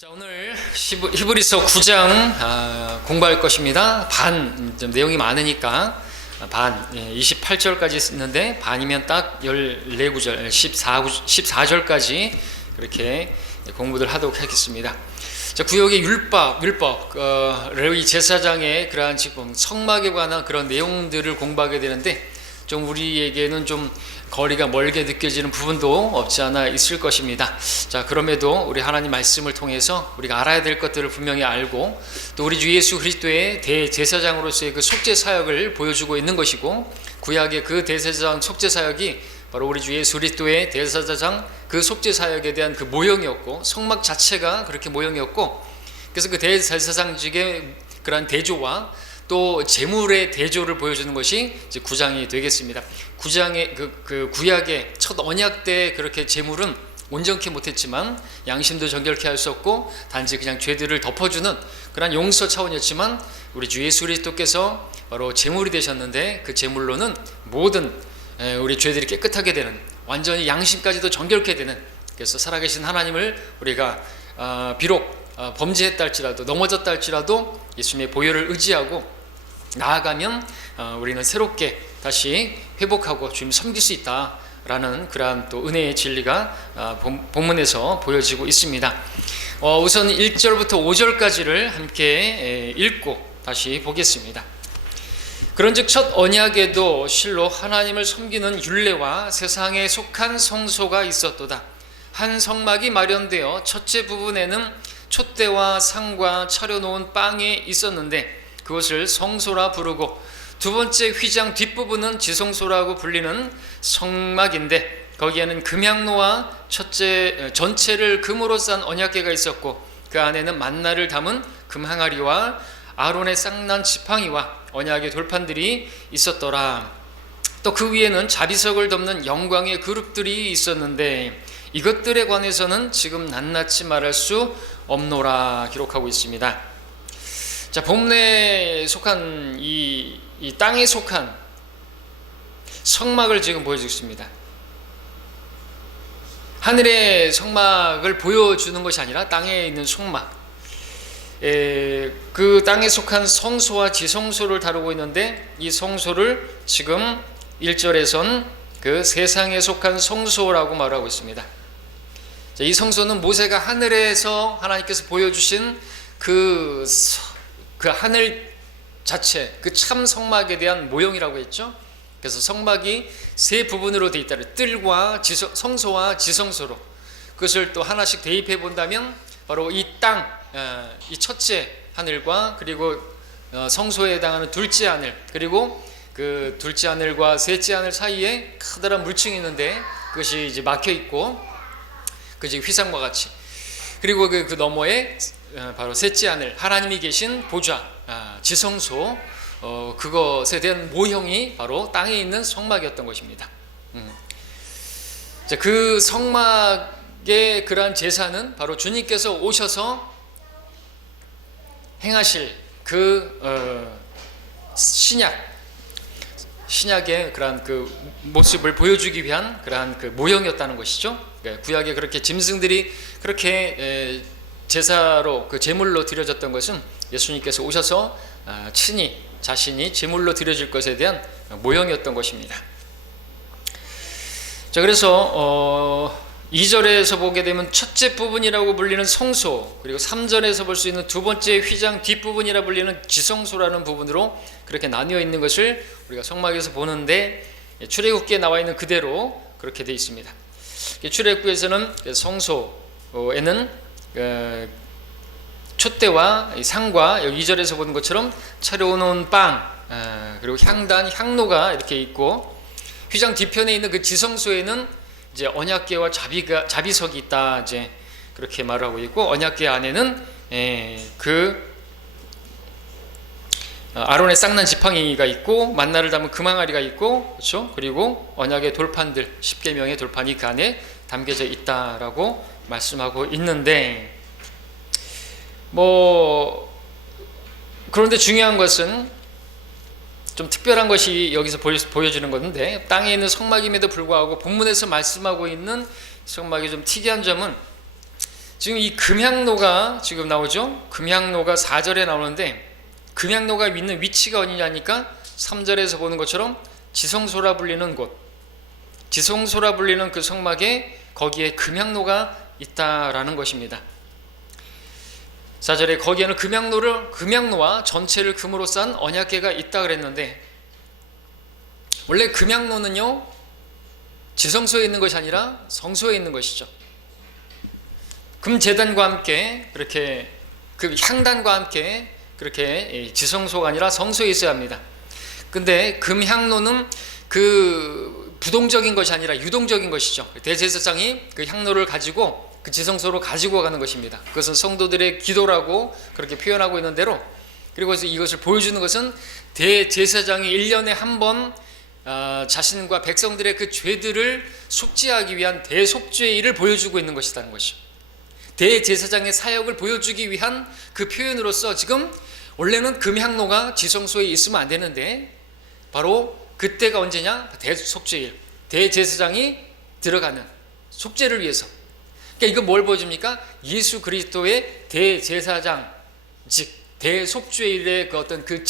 자, 오늘 히브리서 9장 공부할 것입니다. 좀 내용이 많으니까 28절까지 있는데 반이면 딱 14구절, 14절까지 그렇게 공부를 하도록 하겠습니다. 자, 구역의 율법, 레위 제사장의 그러한 지금 성막에 관한 그런 내용들을 공부하게 되는데 좀 우리에게는 좀 거리가 멀게 느껴지는 부분도 없지 않아 있을 것입니다. 자, 그럼에도 우리 하나님 말씀을 통해서 우리가 알아야 될 것들을 분명히 알고 또 우리 주 예수 그리스도의 대제사장으로서의 그 속죄 사역을 보여주고 있는 것이고, 구약의 그 대제사장 속죄 사역이 바로 우리 주 예수 그리스도의 대제사장 그 속죄 사역에 대한 그 모형이었고, 성막 자체가 그렇게 모형이었고, 그래서 그 대제사장직의 그러한 대조와 또 제물의 대조를 보여주는 것이 이제 9장이 되겠습니다. 9장의 그 구약의 첫 언약 때 그렇게 제물은 온전케 못했지만 양심도 정결케 할 수 없고 단지 그냥 죄들을 덮어주는 그런 용서 차원이었지만, 우리 주 예수 그리스도께서 바로 제물이 되셨는데 그 제물로는 모든 우리 죄들이 깨끗하게 되는, 완전히 양심까지도 정결케 되는, 그래서 살아계신 하나님을 우리가 비록 범죄했다 할지라도, 넘어졌다 할지라도 예수님의 보혈을 의지하고 나아가면 우리는 새롭게 다시 회복하고 주님 섬길 수 있다라는 그러한 또 은혜의 진리가 본문에서 보여지고 있습니다. 우선 1절부터 5절까지를 함께 읽고 다시 보겠습니다. 그런즉 첫 언약에도 실로 하나님을 섬기는 율례와 세상에 속한 성소가 있었도다. 한 성막이 마련되어 첫째 부분에는 촛대와 상과 차려놓은 빵이 있었는데 그것을 성소라 부르고, 두 번째 휘장 뒷부분은 지성소라고 불리는 성막인데 거기에는 금향로와 전체를 금으로 싼 언약궤가 있었고, 그 안에는 만나를 담은 금항아리와 아론의 쌍난 지팡이와 언약의 돌판들이 있었더라. 또 그 위에는 자비석을 덮는 영광의 그룹들이 있었는데 이것들에 관해서는 지금 낱낱이 말할 수 없노라 기록하고 있습니다. 자, 본문에 속한 이 땅에 속한 성막을 지금 보여주고 있습니다. 하늘의 성막을 보여주는 것이 아니라 땅에 있는 성막, 그 땅에 속한 성소와 지성소를 다루고 있는데, 이 성소를 지금 1절에선 그 세상에 속한 성소라고 말하고 있습니다. 자, 이 성소는 모세가 하늘에서 하나님께서 보여주신 그 하늘 자체, 그 참 성막에 대한 모형이라고 했죠. 그래서 성막이 세 부분으로 되어 있다를, 뜰과 성소와 지성소로, 그것을 또 하나씩 대입해 본다면 바로 이 땅, 이 첫째 하늘과 그리고 성소에 해당하는 둘째 하늘, 그리고 그 둘째 하늘과 셋째 하늘 사이에 커다란 물층이 있는데 그것이 이제 막혀 있고, 그지 휘상과 같이, 그리고 그 너머에 바로 셋째 하늘, 하나님이 계신 보좌, 지성소, 그것에 대한 모형이 바로 땅에 있는 성막이었던 것입니다. 자, 그 성막의 그러한 제사는 바로 주님께서 오셔서 행하실 그 신약의 그러한 그 모습을 보여주기 위한 그러한 그 모형이었다는 것이죠. 구약에 그렇게 짐승들이 그렇게 제사로, 그 제물로 드려졌던 것은 예수님께서 오셔서 친히 자신이 제물로 드려질 것에 대한 모형이었던 것입니다. 자, 그래서 2절에서 보게 되면 첫째 부분이라고 불리는 성소, 그리고 3절에서 볼 수 있는 두 번째 휘장 뒷부분이라 불리는 지성소라는 부분으로 그렇게 나뉘어 있는 것을 우리가 성막에서 보는데, 출애굽기에 나와 있는 그대로 그렇게 되어 있습니다. 출애굽기에서는 성소에는 촛대와 상과, 여기 2절에서 보는 것처럼 차려놓은 빵, 그리고 향로가 이렇게 있고, 휘장 뒤편에 있는 그 지성소에는 이제 언약궤와 자비석이 있다, 이제 그렇게 말하고 있고, 언약궤 안에는 그 아론의 쌍난 지팡이가 있고 만나를 담은 금항아리가 있고, 그렇죠? 그리고 언약의 돌판들, 10계명의 돌판이 그 안에 담겨져 있다라고 말씀하고 있는데, 그런데 중요한 것은 좀 특별한 것이 여기서 보여주는 건데, 땅에 있는 성막임에도 불구하고 본문에서 말씀하고 있는 성막이 좀 특이한 점은 지금 이 금향로가 지금 나오죠. 금향로가 4절에 나오는데 금향로가 있는 위치가 어디냐니까 3절에서 보는 것처럼 지성소라 불리는 곳, 지성소라 불리는 그 성막에 거기에 금향로가 있다라는 것입니다. 4절에 거기에는 금향로와 전체를 금으로 싼 언약궤가 있다 그랬는데, 원래 금향로는요 지성소에 있는 것이 아니라 성소에 있는 것이죠. 금제단과 함께 그렇게 그 향단과 함께 그렇게 지성소가 아니라 성소에 있어야 합니다. 근데 금향로는 그 부동적인 것이 아니라 유동적인 것이죠. 대제사장이 그 향로를 가지고 그 지성소로 가지고 가는 것입니다. 그것은 성도들의 기도라고 그렇게 표현하고 있는 대로, 그리고 이것을 보여주는 것은 대제사장이 1년에 한 번 자신과 백성들의 그 죄들을 속죄하기 위한 대속죄일을 보여주고 있는 것이라는 것이죠. 대제사장의 사역을 보여주기 위한 그 표현으로서 지금 원래는 금향로가 지성소에 있으면 안 되는데 바로 그때가 언제냐? 대속죄일, 대제사장이 들어가는 속죄를 위해서. 그러니까 이거 뭘 보여줍니까? 예수 그리스도의 대제사장, 즉 대속죄일의 그 어떤 그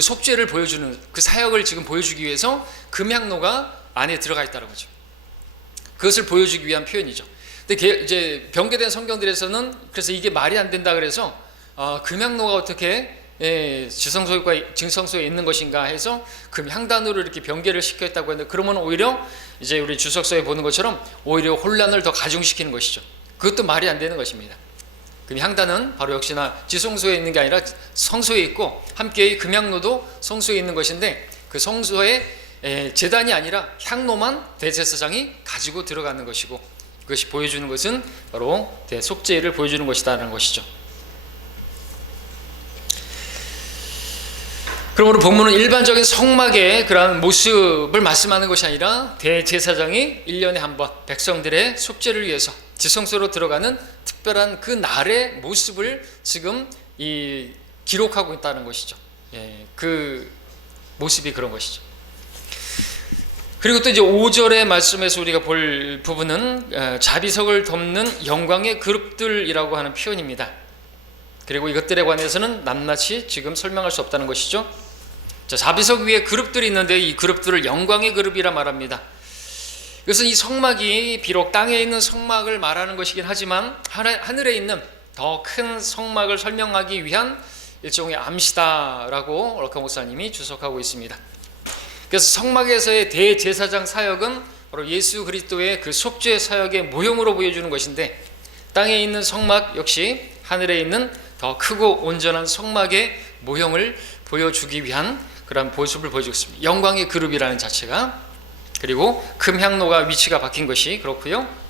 속죄를 보여주는 그 사역을 지금 보여주기 위해서 금향로가 안에 들어가 있다는 거죠. 그것을 보여주기 위한 표현이죠. 근데 이제 변개된 성경들에서는 그래서 이게 말이 안 된다 그래서 금향로가 어떻게 지성소에 있는 것인가 해서 금향단으로 이렇게 변개를 시켰다고 했는데, 그러면 오히려 이제 우리 주석서에 보는 것처럼 오히려 혼란을 더 가중시키는 것이죠. 그것도 말이 안 되는 것입니다. 금향단은 바로 역시나 지성소에 있는 게 아니라 성소에 있고, 함께 금향로도 성소에 있는 것인데 그 성소에 제단이 아니라 향로만 대제사장이 가지고 들어가는 것이고, 그것이 보여주는 것은 바로 대속죄를 보여주는 것이다라는 것이죠. 그러므로 본문은 일반적인 성막의 그러한 모습을 말씀하는 것이 아니라 대제사장이 1년에 한 번 백성들의 속죄를 위해서 지성소로 들어가는 특별한 그 날의 모습을 지금 기록하고 있다는 것이죠. 그 모습이 그런 것이죠. 그리고 또 이제 5절의 말씀에서 우리가 볼 부분은 자비석을 덮는 영광의 그룹들이라고 하는 표현입니다. 그리고 이것들에 관해서는 낱낱이 지금 설명할 수 없다는 것이죠. 자, 자비석 위에 그룹들이 있는데 이 그룹들을 영광의 그룹이라 말합니다. 이것은 이 성막이 비록 땅에 있는 성막을 말하는 것이긴 하지만 하늘에 있는 더 큰 성막을 설명하기 위한 일종의 암시다라고 럭커 목사님이 주석하고 있습니다. 그래서 성막에서의 대제사장 사역은 바로 예수 그리스도의 그 속죄 사역의 모형으로 보여주는 것인데, 땅에 있는 성막 역시 하늘에 있는 더 크고 온전한 성막의 모형을 보여주기 위한 그런 모습을 보여주고 있습니다. 영광의 그룹이라는 자체가, 그리고 금향로가 위치가 바뀐 것이 그렇고요.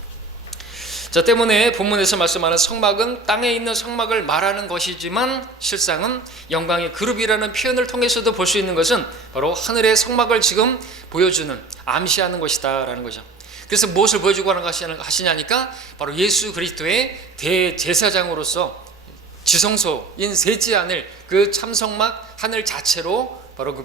자, 때문에 본문에서 말씀하는 성막은 땅에 있는 성막을 말하는 것이지만 실상은 영광의 그룹이라는 표현을 통해서도 볼 수 있는 것은 바로 하늘의 성막을 지금 보여주는, 암시하는 것이다라는 거죠. 그래서 무엇을 보여주고 하시냐니까 바로 예수 그리스도의 대제사장으로서 지성소인 세지 않을 그 참성막 하늘 자체로 바로 그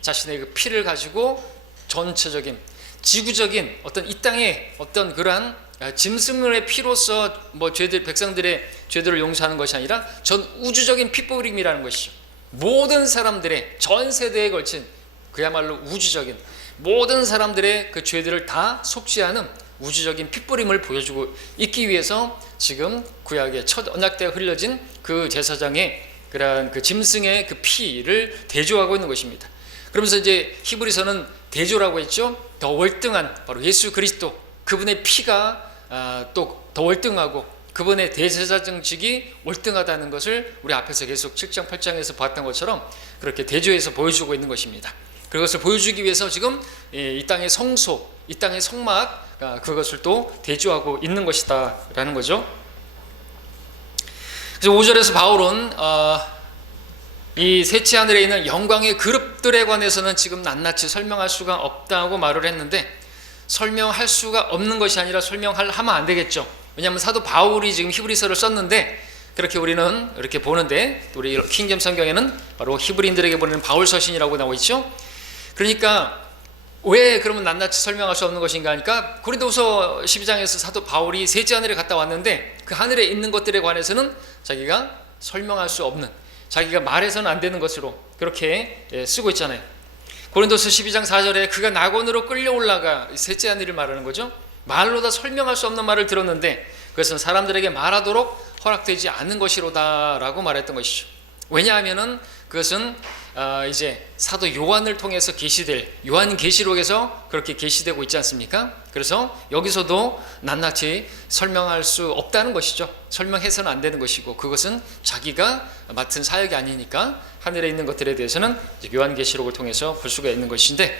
자신의 그 피를 가지고 전체적인 지구적인 어떤 이 땅의 어떤 그러한 짐승의 피로서 백성들의 죄들을 용서하는 것이 아니라 전 우주적인 피뿌림이라는 것이죠. 모든 사람들의 전 세대에 걸친 그야말로 우주적인 모든 사람들의 그 죄들을 다 속죄하는 우주적인 피뿌림을 보여주고 있기 위해서 지금 구약의 첫 언약 때가 흘려진 그 제사장의 그러한 그 짐승의 그 피를 대조하고 있는 것입니다. 그러면서 이제 히브리서는 대조라고 했죠. 더 월등한 바로 예수 그리스도, 그분의 피가 또 더 월등하고 그분의 대제사장직이 월등하다는 것을 우리 앞에서 계속 7장 8장에서 봤던 것처럼 그렇게 대조해서 보여주고 있는 것입니다. 그것을 보여주기 위해서 지금 이 땅의 성소, 이 땅의 성막, 그것을 또 대조하고 있는 것이다 라는 거죠. 그래서 5절에서 바울은 이 셋째 하늘에 있는 영광의 그룹들에 관해서는 지금 낱낱이 설명할 수가 없다고 말을 했는데, 설명할 수가 없는 것이 아니라 하면 안 되겠죠. 왜냐하면 사도 바울이 지금 히브리서를 썼는데, 그렇게 우리는 이렇게 보는데 우리 킹잼 성경에는 바로 히브리인들에게 보내는 바울 서신이라고 나와 있죠. 그러니까 왜 그러면 낱낱이 설명할 수 없는 것인가 하니까 고린도후서 12장에서 사도 바울이 셋째 하늘에 갔다 왔는데 그 하늘에 있는 것들에 관해서는 자기가 설명할 수 없는, 자기가 말해서는 안 되는 것으로 그렇게 쓰고 있잖아요. 고린도서 12장 4절에 그가 낙원으로 끌려 올라가, 셋째 하늘을 말하는 거죠. 말로 다 설명할 수 없는 말을 들었는데 그것은 사람들에게 말하도록 허락되지 않는 것이로다 라고 말했던 것이죠. 왜냐하면은 그것은 이제 사도 요한을 통해서 계시될, 요한계시록에서 그렇게 계시되고 있지 않습니까? 그래서 여기서도 낱낱이 설명할 수 없다는 것이죠. 설명해서는 안 되는 것이고, 그것은 자기가 맡은 사역이 아니니까 하늘에 있는 것들에 대해서는 요한계시록을 통해서 볼 수가 있는 것인데,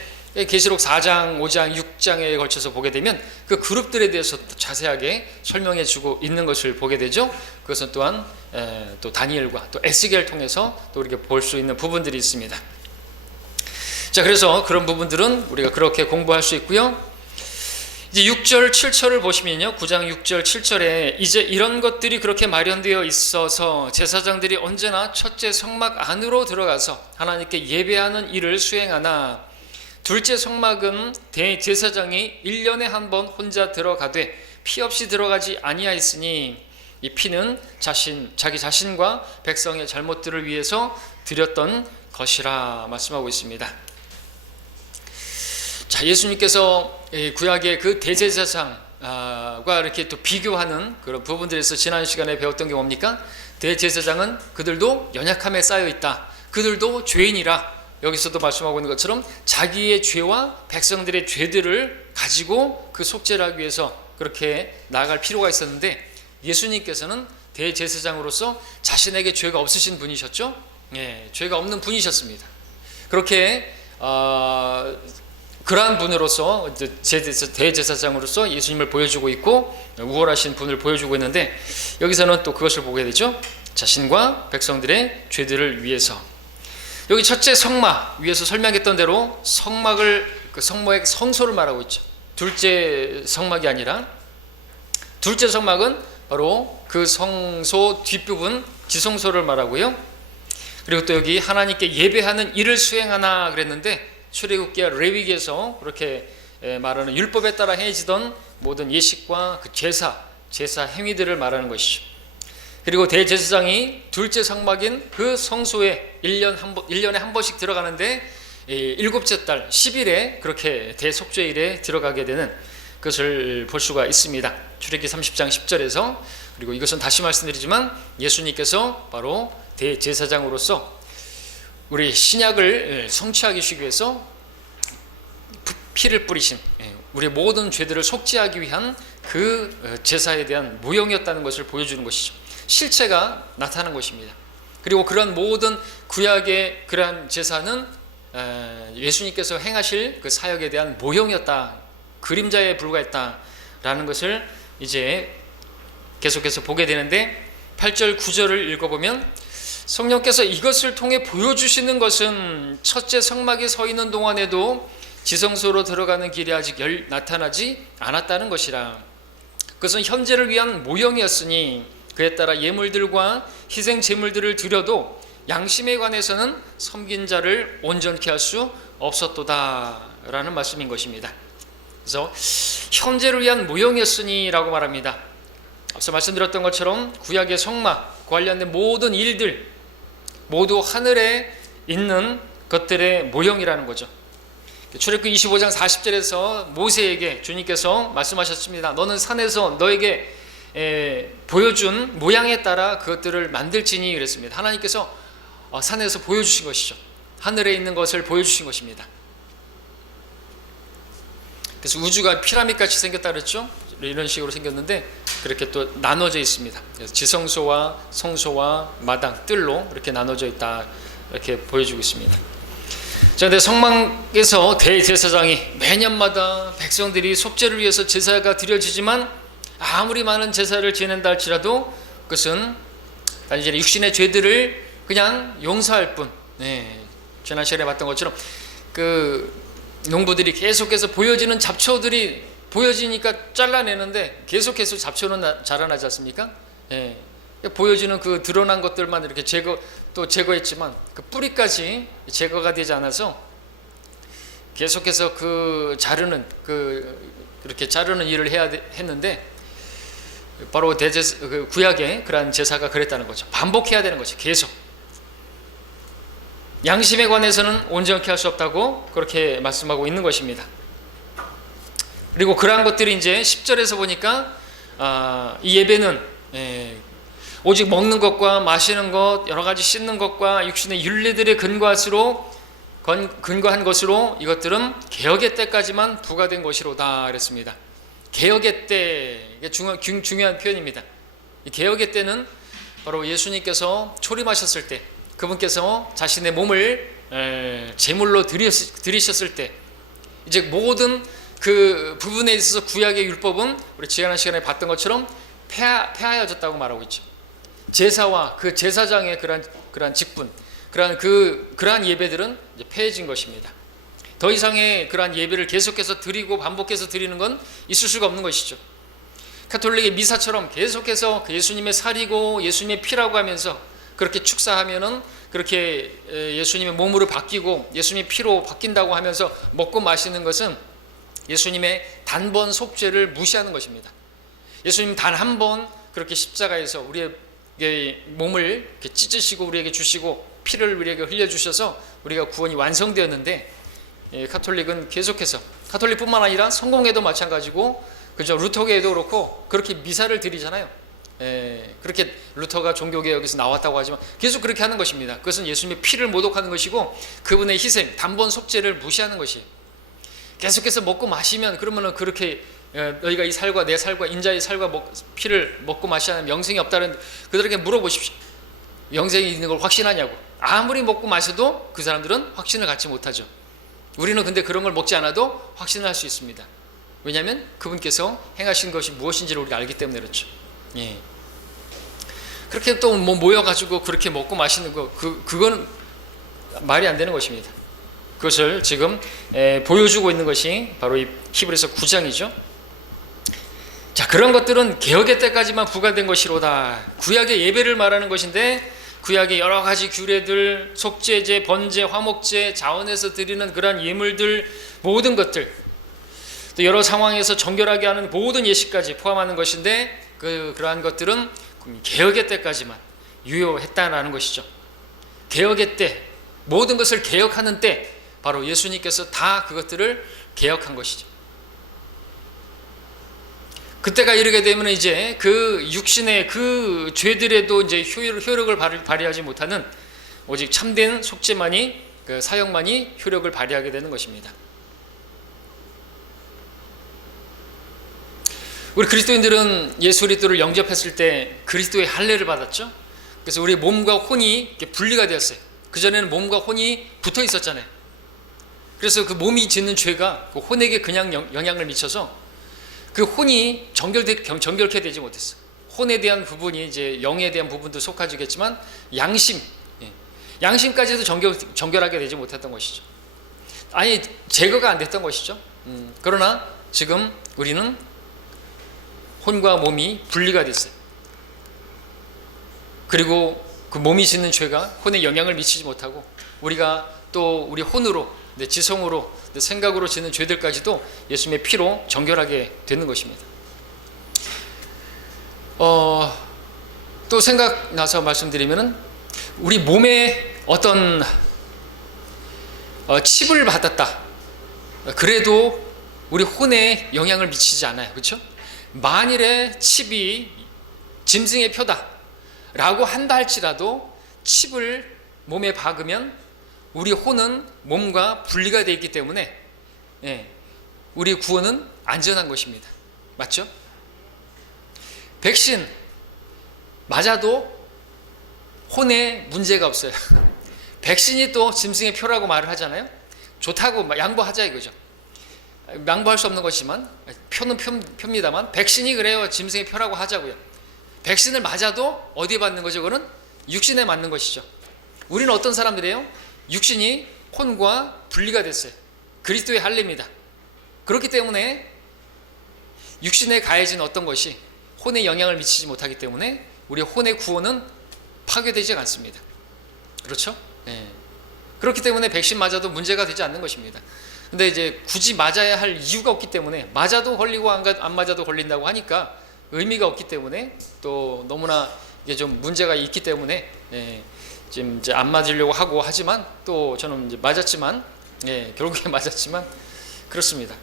계시록 4장, 5장, 6장에 걸쳐서 보게 되면 그 그룹들에 대해서 자세하게 설명해 주고 있는 것을 보게 되죠. 그것은 또한 또 다니엘과 또 에스겔을 통해서 또 우리가 볼 수 있는 부분들이 있습니다. 자, 그래서 그런 부분들은 우리가 그렇게 공부할 수 있고요. 이제 6절, 7절을 보시면요, 9장 6절, 7절에 이제 이런 것들이 그렇게 마련되어 있어서 제사장들이 언제나 첫째 성막 안으로 들어가서 하나님께 예배하는 일을 수행하나, 둘째 성막은 대제사장이 1년에 한 번 혼자 들어가되 피 없이 들어가지 아니하였으니 이 피는 자기 자신과 백성의 잘못들을 위해서 드렸던 것이라 말씀하고 있습니다. 자, 예수님께서 구약의 그 대제사장과 이렇게 또 비교하는 그런 부분들에서 지난 시간에 배웠던 게 뭡니까? 대제사장은 그들도 연약함에 쌓여 있다, 그들도 죄인이라, 여기서도 말씀하고 있는 것처럼 자기의 죄와 백성들의 죄들을 가지고 그 속죄를 하기 위해서 그렇게 나아갈 필요가 있었는데, 예수님께서는 대제사장으로서 자신에게 죄가 없으신 분이셨죠. 죄가 없는 분이셨습니다. 그렇게 그러한 분으로서 대제사장으로서 예수님을 보여주고 있고 우월하신 분을 보여주고 있는데, 여기서는 또 그것을 보게 되죠. 자신과 백성들의 죄들을 위해서. 여기 첫째 성막 위에서 설명했던 대로 성막을, 그 성막의 성소를 말하고 있죠. 둘째 성막이 아니라, 둘째 성막은 바로 그 성소 뒷부분 지성소를 말하고요. 그리고 또 여기 하나님께 예배하는 일을 수행하나 그랬는데, 출애굽기와 레위기에서 그렇게 말하는 율법에 따라 행해지던 모든 예식과 그 제사 행위들을 말하는 것이죠. 그리고 대제사장이 둘째 성막인 그 성소에 1년에 한 번씩 들어가는데, 일곱째 달 10일에 그렇게 대속죄일에 들어가게 되는 것을 볼 수가 있습니다. 출애굽기 30장 10절에서. 그리고 이것은 다시 말씀드리지만 예수님께서 바로 대제사장으로서 우리 신약을 성취하기 위해서 피를 뿌리신, 우리의 모든 죄들을 속죄하기 위한 그 제사에 대한 모형이었다는 것을 보여주는 것이죠. 실체가 나타나는 것입니다. 그리고 그런 모든 구약의 그러한 제사는 예수님께서 행하실 그 사역에 대한 모형이었다, 그림자에 불과했다라는 것을 이제 계속해서 보게 되는데, 8절 9절을 읽어보면 성령께서 이것을 통해 보여주시는 것은 첫째 성막에 서 있는 동안에도 지성소로 들어가는 길이 아직 나타나지 않았다는 것이라. 그것은 현재를 위한 모형이었으니 그에 따라 예물들과 희생 제물들을 드려도 양심에 관해서는 섬긴 자를 온전케 할 수 없었도다 라는 말씀인 것입니다. 그래서 현재를 위한 모형이었으니 라고 말합니다. 앞서 말씀드렸던 것처럼 구약의 성막 관련된 모든 일들 모두 하늘에 있는 것들의 모형이라는 거죠. 출애굽기 25장 40절에서 모세에게 주님께서 말씀하셨습니다. 너는 산에서 너에게 보여준 모양에 따라 그것들을 만들지니 그랬습니다. 하나님께서 산에서 보여주신 것이죠. 하늘에 있는 것을 보여주신 것입니다. 그래서 우주가 피라미드같이 생겼다 그랬죠. 이런 식으로 생겼는데 그렇게 또 나눠져 있습니다. 그래서 지성소와 성소와 마당, 뜰로 이렇게 나눠져 있다, 이렇게 보여주고 있습니다. 자, 근데 성막에서 대제사장이 매년마다 백성들이 속죄를 위해서 제사가 드려지지만 아무리 많은 제사를 지낸다 할지라도 그것은 단지 육신의 죄들을 그냥 용서할 뿐. 지난 시간에 봤던 것처럼 그 농부들이 계속해서 보여지는 잡초들이 보여지니까 잘라내는데 계속해서 잡초는 자라나지 않습니까? 보여지는 그 드러난 것들만 이렇게 제거했지만 그 뿌리까지 제거가 되지 않아서 계속해서 그렇게 자르는 일을 했는데 바로 구약의 그러한 제사가 그랬다는 거죠. 반복해야 되는 거죠. 계속. 양심에 관해서는 온전케 할 수 없다고 그렇게 말씀하고 있는 것입니다. 그리고 그러한 것들이 이제 10절에서 보니까 이 예배는 오직 먹는 것과 마시는 것, 여러 가지 씻는 것과 육신의 윤리들에 근거한 것으로 이것들은 개혁의 때까지만 부과된 것이로다 그랬습니다. 개혁의 때, 이게 중요한 표현입니다. 이 개혁의 때는 바로 예수님께서 초림하셨을 때, 그분께서 자신의 몸을 제물로 드리셨을 때, 이제 모든 그 부분에 있어서 구약의 율법은 우리 지난 시간에 봤던 것처럼 폐하여졌다고 말하고 있죠. 제사와 그 제사장의 그러한 직분, 그러한 예배들은 이제 폐해진 것입니다. 더 이상의 그러한 예배를 계속해서 드리고 반복해서 드리는 건 있을 수가 없는 것이죠. 가톨릭의 미사처럼 계속해서 예수님의 살이고 예수님의 피라고 하면서 그렇게 축사하면은 그렇게 예수님의 몸으로 바뀌고 예수님의 피로 바뀐다고 하면서 먹고 마시는 것은 예수님의 단번 속죄를 무시하는 것입니다. 예수님 단 한 번 그렇게 십자가에서 우리의 몸을 찢으시고 우리에게 주시고 피를 우리에게 흘려주셔서 우리가 구원이 완성되었는데, 가톨릭은 계속해서, 가톨릭뿐만 아니라 성공회도 마찬가지고, 그죠? 루터교회도 그렇고 그렇게 미사를 드리잖아요. 그렇게 루터가 종교개혁에서 나왔다고 하지만 계속 그렇게 하는 것입니다. 그것은 예수님의 피를 모독하는 것이고 그분의 희생, 단번 속죄를 무시하는 것이에요. 계속해서 먹고 마시면 그러면은 그렇게 너희가 이 살과 내 살과 인자의 살과 피를 먹고 마시는 영생이 없다는 그들에게 물어보십시오. 영생이 있는 걸 확신하냐고. 아무리 먹고 마셔도 그 사람들은 확신을 갖지 못하죠. 우리는 근데 그런 걸 먹지 않아도 확신을 할 수 있습니다. 왜냐하면 그분께서 행하신 것이 무엇인지를 우리가 알기 때문에 그렇죠. 예. 그렇게 또 모여가지고 그렇게 먹고 마시는 거, 그건 말이 안 되는 것입니다. 그것을 지금 보여주고 있는 것이 바로 이 히브리서 9장이죠. 자, 그런 것들은 개혁의 때까지만 부과된 것이로다. 구약의 예배를 말하는 것인데 구약의 여러 가지 규례들, 속죄제, 번제, 화목제, 자원에서 드리는 그러한 예물들, 모든 것들, 또 여러 상황에서 정결하게 하는 모든 예식까지 포함하는 것인데 그러한 것들은 개혁의 때까지만 유효했다라는 것이죠. 개혁의 때, 모든 것을 개혁하는 때 바로 예수님께서 다 그것들을 개혁한 것이죠. 그때가 이르게 되면 이제 그 육신의 그 죄들에도 이제 효력을 발휘하지 못하는 오직 참된 속죄만이, 그 사역만이 효력을 발휘하게 되는 것입니다. 우리 그리스도인들은 예수 그리스도를 영접했을 때 그리스도의 할례를 받았죠. 그래서 우리 몸과 혼이 분리가 되었어요. 그전에는 몸과 혼이 붙어 있었잖아요. 그래서 그 몸이 짓는 죄가 그 혼에게 그냥 영향을 미쳐서 그 혼이 정결케 되지 못했어요. 혼에 대한 부분이 이제 영에 대한 부분도 속하지겠지만 양심까지도 정결하게 되지 못했던 것이죠. 아니, 제거가 안 됐던 것이죠. 그러나 지금 우리는 혼과 몸이 분리가 됐어요. 그리고 그 몸이 짓는 죄가 혼에 영향을 미치지 못하고 우리가 또 우리 혼으로, 지성으로, 생각으로 짓는 죄들까지도 예수님의 피로 정결하게 되는 것입니다. 또 생각나서 말씀드리면은 우리 몸에 어떤 칩을 받았다. 그래도 우리 혼에 영향을 미치지 않아요. 그렇죠? 만일에 칩이 짐승의 표다 라고 한다 할지라도 칩을 몸에 박으면 우리 혼은 몸과 분리가 되어 있기 때문에 우리 구원은 안전한 것입니다. 맞죠? 백신 맞아도 혼에 문제가 없어요. 백신이 또 짐승의 표라고 말을 하잖아요. 좋다고 양보하자 이거죠. 양보할 수 없는 것이지만 표는 표입니다만 백신이 그래요. 짐승의 표라고 하자고요. 백신을 맞아도 어디에 맞는 거죠? 그거는 육신에 맞는 것이죠. 우리는 어떤 사람들이에요? 육신이 혼과 분리가 됐어요. 그리스도의 할례입니다. 그렇기 때문에 육신에 가해진 어떤 것이 혼에 영향을 미치지 못하기 때문에 우리 혼의 구원은 파괴되지 않습니다. 그렇죠? 그렇기 때문에 백신 맞아도 문제가 되지 않는 것입니다. 근데 이제 굳이 맞아야 할 이유가 없기 때문에, 맞아도 걸리고 안 맞아도 걸린다고 하니까 의미가 없기 때문에, 또 너무나 이게 좀 문제가 있기 때문에 지금 이제 안 맞으려고 하고 하지만, 또 저는 이제 맞았지만, 결국에 맞았지만 그렇습니다.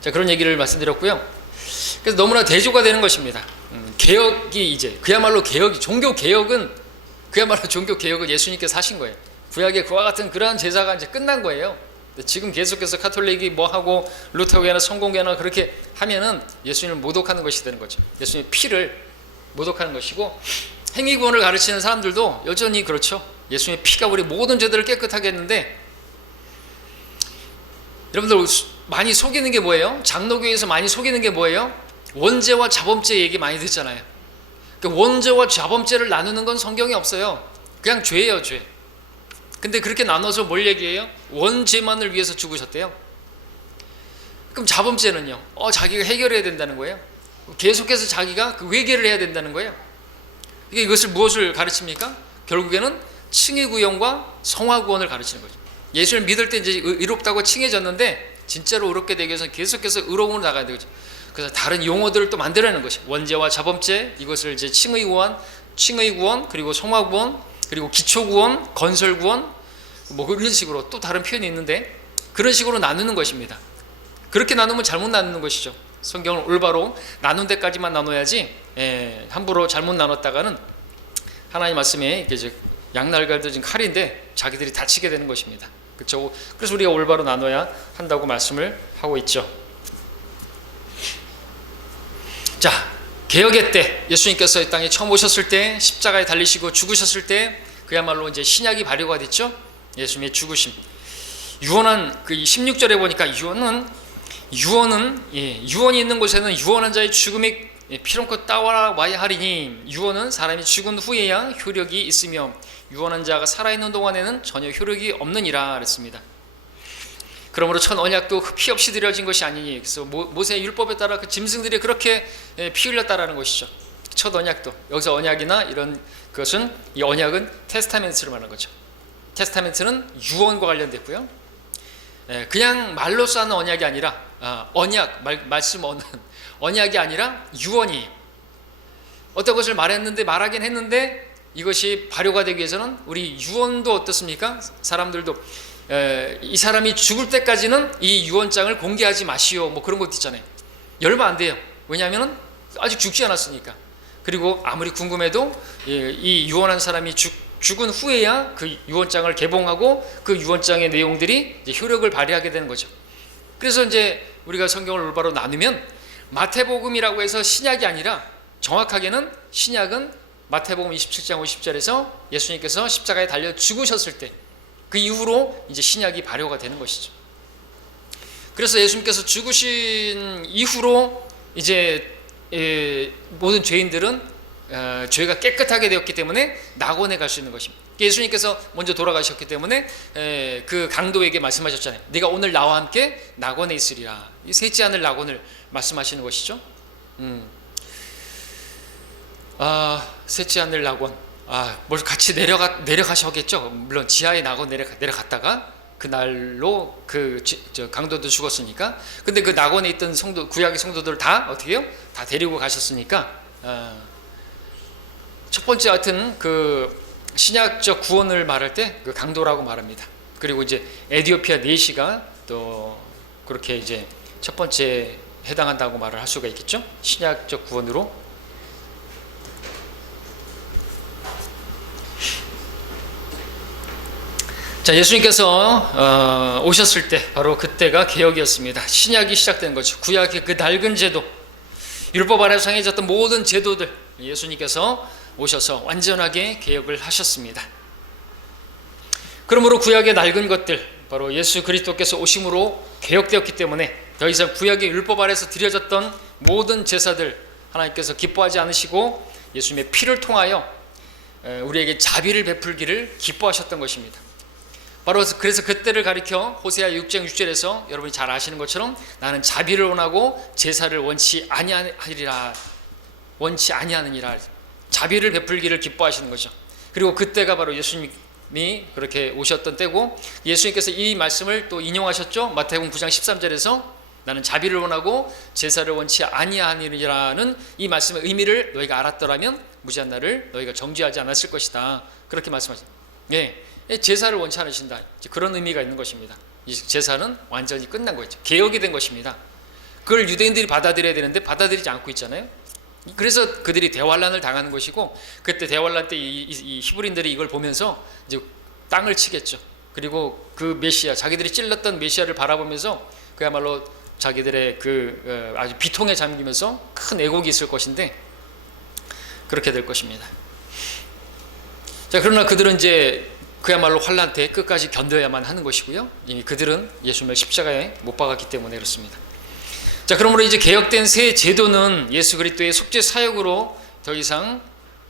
자, 그런 얘기를 말씀드렸고요. 그래서 너무나 대조가 되는 것입니다. 개혁이 이제 그야말로 종교 개혁은 예수님께서 하신 거예요. 구약의 그와 같은 그러한 제사가 이제 끝난 거예요. 지금 계속해서 카톨릭이 뭐 하고 루터교회나 성공회나 그렇게 하면은 예수님을 모독하는 것이 되는 거죠. 예수님의 피를 모독하는 것이고, 행위구원을 가르치는 사람들도 여전히 그렇죠. 예수님의 피가 우리 모든 죄들을 깨끗하게 했는데, 여러분들 많이 속이는 게 뭐예요? 장로교에서 많이 속이는 게 뭐예요? 원죄와 자범죄 얘기 많이 듣잖아요. 그러니까 원죄와 자범죄를 나누는 건 성경에 없어요. 그냥 죄예요, 죄. 근데 그렇게 나눠서 뭘 얘기해요? 원죄만을 위해서 죽으셨대요. 그럼 자범죄는요? 자기가 해결해야 된다는 거예요. 계속해서 자기가 그 회개를 해야 된다는 거예요. 이것을 무엇을 가르칩니까? 결국에는 칭의구원과 성화구원을 가르치는 거죠. 예수를 믿을 때 이제 의롭다고 칭해졌는데, 진짜로 의롭게 되기 위해서 계속해서 의로움으로 나가야 되죠. 그래서 다른 용어들을 또 만들어내는 것이, 원죄와 자범죄, 이것을 이제 칭의구원, 그리고 성화구원, 그리고 기초구원, 건설구원, 뭐 그런 식으로 또 다른 표현이 있는데, 그런 식으로 나누는 것입니다. 그렇게 나누면 잘못 나누는 것이죠. 성경을 올바로 나눈 데까지만 나눠야지, 함부로 잘못 나눴다가는 하나님 말씀에 이제 양날갈도 지금 칼인데 자기들이 다치게 되는 것입니다. 그렇죠? 그래서 우리가 올바로 나눠야 한다고 말씀을 하고 있죠. 자, 개혁의 때, 예수님께서 이 땅에 처음 오셨을 때, 십자가에 달리시고 죽으셨을 때, 그야말로 이제 신약이 발효가 됐죠. 예수님의 죽으심. 유언한 그 16절에 보니까 유언이 있는 곳에는 유언한 자의 죽음이 피론코 따와야 하리니, 유언은 사람이 죽은 후에야 효력이 있으며 유언한 자가 살아있는 동안에는 전혀 효력이 없느니라 그랬습니다. 그러므로 첫 언약도 피 없이 드려진 것이 아니니, 그래서 모세의 율법에 따라 그 짐승들이 그렇게 피 흘렸다라는 것이죠. 첫 언약도, 여기서 언약이나 이런 것은, 이 언약은 테스타멘트를 말하는 거죠. 테스타멘트는 유언과 관련됐고요. 그냥 말로써 하는 언약이 아니라, 말씀 언약이 아니라 유언이에요. 어떤 것을 말하긴 했는데 이것이 발효가 되기 위해서는 우리 유언도 어떻습니까? 사람들도 이 사람이 죽을 때까지는 이 유언장을 공개하지 마시오, 뭐 그런 것도 있잖아요. 열면 안 돼요. 왜냐하면 아직 죽지 않았으니까. 그리고 아무리 궁금해도 이 유언한 사람이 죽은 후에야 그 유언장을 개봉하고 그 유언장의 내용들이 이제 효력을 발휘하게 되는 거죠. 그래서 이제 우리가 성경을 올바로 나누면, 마태복음이라고 해서 신약이 아니라, 정확하게는 신약은 마태복음 27장 50절에서 예수님께서 십자가에 달려 죽으셨을 때, 그 이후로 이제 신약이 발효가 되는 것이죠. 그래서 예수님께서 죽으신 이후로 이제 모든 죄인들은 죄가 깨끗하게 되었기 때문에 낙원에 갈 수 있는 것입니다. 예수님께서 먼저 돌아가셨기 때문에 그 강도에게 말씀하셨잖아요. 네가 오늘 나와 함께 낙원에 있으리라. 이 셋째 하늘 낙원을 말씀하시는 것이죠. 셋째 하늘 낙원. 뭘 같이 내려가셔겠죠. 물론 지하의 낙원 내려갔다가 그날로 강도도 죽었으니까. 근데 그 낙원에 있던 구약의 성도들 다 어떻게 해요? 다 데리고 가셨으니까. 첫 번째 하여튼 그 신약적 구원을 말할 때 그 강도라고 말합니다. 그리고 이제 에디오피아 내시가 또 그렇게 이제 첫 번째 해당한다고 말을 할 수가 있겠죠. 신약적 구원으로. 자, 예수님께서 오셨을 때 바로 그때가 개혁이었습니다. 신약이 시작된 거죠. 구약의 그 낡은 제도, 율법 아래서 행해졌던 모든 제도들, 예수님께서 오셔서 완전하게 개혁을 하셨습니다. 그러므로 구약의 낡은 것들, 바로 예수 그리스도께서 오심으로 개혁되었기 때문에 더 이상 구약의 율법 아래서 드려졌던 모든 제사들 하나님께서 기뻐하지 않으시고 예수님의 피를 통하여 우리에게 자비를 베풀기를 기뻐하셨던 것입니다. 바로 그래서 그때를 가리켜 호세아 6장 6절에서 여러분이 잘 아시는 것처럼 나는 자비를 원하고 제사를 원치 아니하느니라. 자비를 베풀기를 기뻐하시는 거죠. 그리고 그때가 바로 예수님 주님이 그렇게 오셨던 때고, 예수님께서 이 말씀을 또 인용하셨죠. 마태복음 9장 13절에서 나는 자비를 원하고 제사를 원치 아니하니라는 이 말씀의 의미를 너희가 알았더라면 무지한 나를 너희가 정죄하지 않았을 것이다. 그렇게 말씀하셨습니다. 예, 제사를 원치 않으신다. 그런 의미가 있는 것입니다. 이 제사는 완전히 끝난 거죠. 개혁이 된 것입니다. 그걸 유대인들이 받아들여야 되는데 받아들이지 않고 있잖아요. 그래서 그들이 대환란을 당하는 것이고, 그때 대환란 때 이 히브리인들이 이걸 보면서 이제 땅을 치겠죠. 그리고 그 메시아, 자기들이 찔렀던 메시아를 바라보면서 그야말로 자기들의 아주 비통에 잠기면서 큰 애곡이 있을 것인데, 그렇게 될 것입니다. 자, 그러나 그들은 이제 그야말로 환란 때 끝까지 견뎌야만 하는 것이고요. 이미 그들은 예수님을 십자가에 못 박았기 때문에 그렇습니다. 자, 그러므로 이제 개혁된 새 제도는 예수 그리스도의 속죄 사역으로 더 이상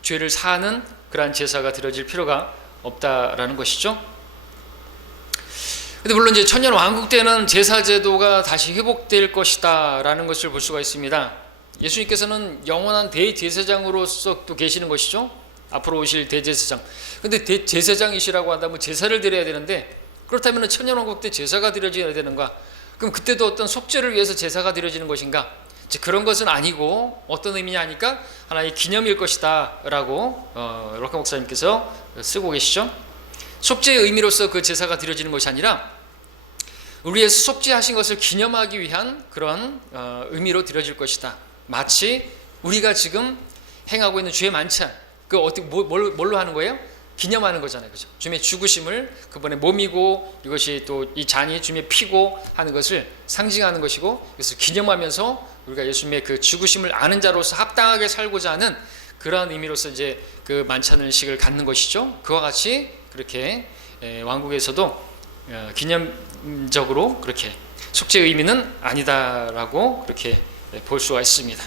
죄를 사하는 그러한 제사가 드려질 필요가 없다라는 것이죠. 근데 물론 이제 천년 왕국 때는 제사 제도가 다시 회복될 것이다라는 것을 볼 수가 있습니다. 예수님께서는 영원한 대제사장으로서 또 계시는 것이죠. 앞으로 오실 대제사장. 근데 대제사장이시라고 한다면 제사를 드려야 되는데, 그렇다면 천년 왕국 때 제사가 드려져야 되는가? 그럼 그때도 어떤 속죄를 위해서 제사가 드려지는 것인가? 그런 것은 아니고 어떤 의미냐 하니까 하나의 기념일 것이다 라고 럭카 목사님께서 쓰고 계시죠. 속죄의 의미로서 그 제사가 드려지는 것이 아니라 우리의 속죄하신 것을 기념하기 위한 그런 의미로 드려질 것이다. 마치 우리가 지금 행하고 있는 주의 만찬, 그 어떻게 뭘로 하는 거예요? 기념하는 거잖아요, 그죠? 주님의 죽으심을, 그분의 몸이고 이것이 또 이 잔이 주님의 피고 하는 것을 상징하는 것이고, 그래서 기념하면서 우리가 예수님의 그 죽으심을 아는 자로서 합당하게 살고자 하는 그러한 의미로서 이제 그 만찬을식을 갖는 것이죠. 그와 같이 그렇게 왕국에서도 기념적으로 그렇게 속죄의 의미는 아니다라고 그렇게 볼 수가 있습니다.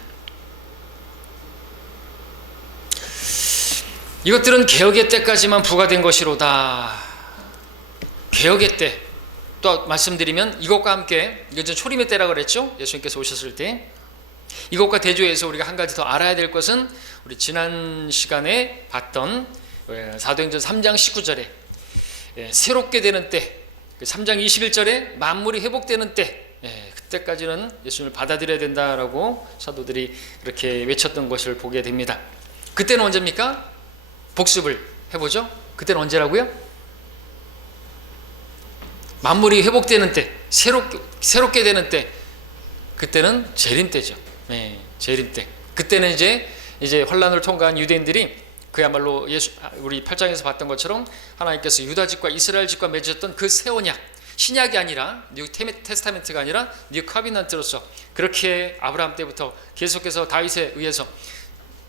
이것들은 개혁의 때까지만 부과된 것이로다. 개혁의 때, 또 말씀드리면 이것과 함께, 이것은 초림의 때라고 그랬죠. 예수님께서 오셨을 때. 이것과 대조해서 우리가 한 가지 더 알아야 될 것은, 우리 지난 시간에 봤던 사도행전 3장 19절에 새롭게 되는 때, 3장 21절에 만물이 회복되는 때, 그때까지는 예수님을 받아들여야 된다라고 사도들이 그렇게 외쳤던 것을 보게 됩니다. 그때는 언제입니까? 복습을 해보죠. 그때는 언제라고요? 만물이 회복되는 때, 새롭게 되는 때, 그때는 재림 때죠. 재림 때. 그때는 이제 환란을 통과한 유대인들이 그야말로 우리 8장에서 봤던 것처럼 하나님께서 유다 집과 이스라엘 집과 맺으셨던 그 새 언약, 신약이 아니라 뉴 테스타멘트가 아니라 뉴 커비넌트로서 그렇게 아브라함 때부터 계속해서 다윗에 의해서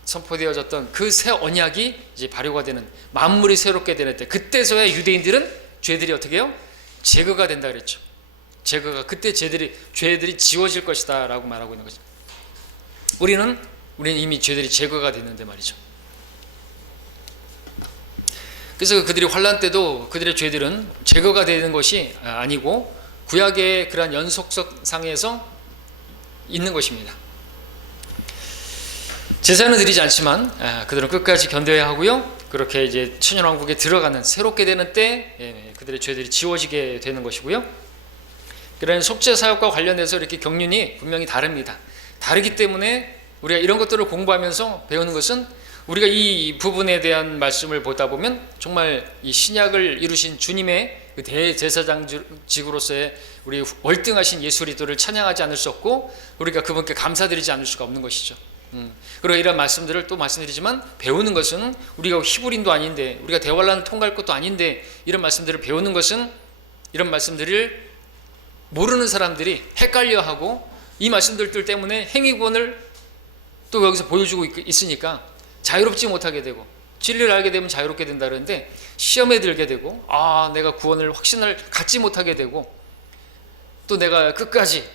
선포되어졌던 그 새 언약이 이제 발효가 되는, 만물이 새롭게 되는 때, 그때서야 유대인들은 죄들이 어떻게 해요? 제거가 된다 그랬죠. 제거가, 그때 죄들이 지워질 것이다 라고 말하고 있는 거죠. 우리는 이미 죄들이 제거가 됐는데 말이죠. 그래서 그들이 환란 때도 그들의 죄들은 제거가 되는 것이 아니고 구약의 그러한 연속성상에서 있는 것입니다. 제사는 드리지 않지만 그들은 끝까지 견뎌야 하고요. 그렇게 이제 천년왕국에 들어가는, 새롭게 되는 때 그들의 죄들이 지워지게 되는 것이고요. 그런 속죄 사역과 관련해서 이렇게 경륜이 분명히 다릅니다. 다르기 때문에 우리가 이런 것들을 공부하면서 배우는 것은, 우리가 이 부분에 대한 말씀을 보다 보면 정말 이 신약을 이루신 주님의 그 대제사장직으로서의 우리 월등하신 예수 그리스도를 찬양하지 않을 수 없고, 우리가 그분께 감사드리지 않을 수가 없는 것이죠. 그리고 이런 말씀들을 또 말씀드리지만, 배우는 것은 우리가 히브리인도 아닌데, 우리가 대환란을 통과할 것도 아닌데, 이런 말씀들을 배우는 것은, 이런 말씀들을 모르는 사람들이 헷갈려하고 이 말씀들 때문에 행위구원을 또 여기서 보여주고 있으니까 자유롭지 못하게 되고, 진리를 알게 되면 자유롭게 된다 그러는데 시험에 들게 되고, 내가 구원을 확신을 갖지 못하게 되고, 또 내가 끝까지